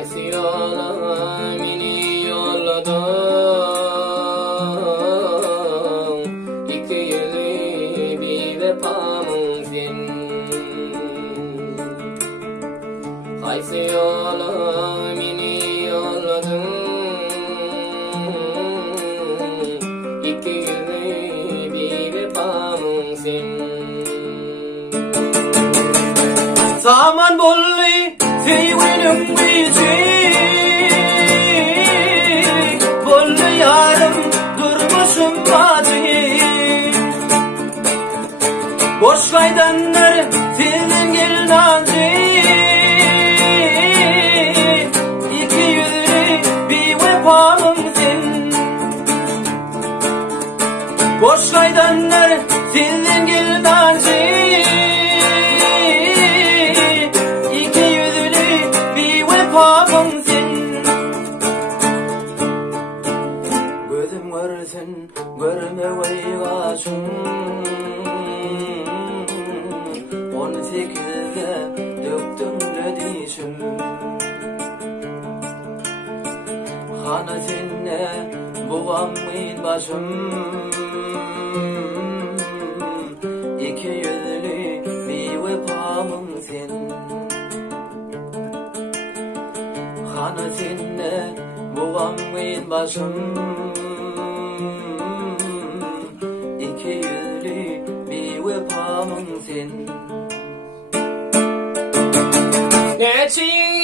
Haysi mini yolladın, iki yüzlü bir vefamın sen. Haysi mini yolladın, iki yüzlü bir vefamın sen. Zaman bollu Teyvenim gecik, bollu yarım durmuşum vacik. Boş kaydanlar senin gel nazik, iki yüzlü bir vefamın sen. Boş kaydanlar senin gel nazik, gözüm görsün görmevey kaçın. 18'de döktüm redişim, hana senle buğamın başım. İki yüzlü bir vefamın sen. Hana senle buğamın başım, iki yüzlü bir vefamın sen. Ne için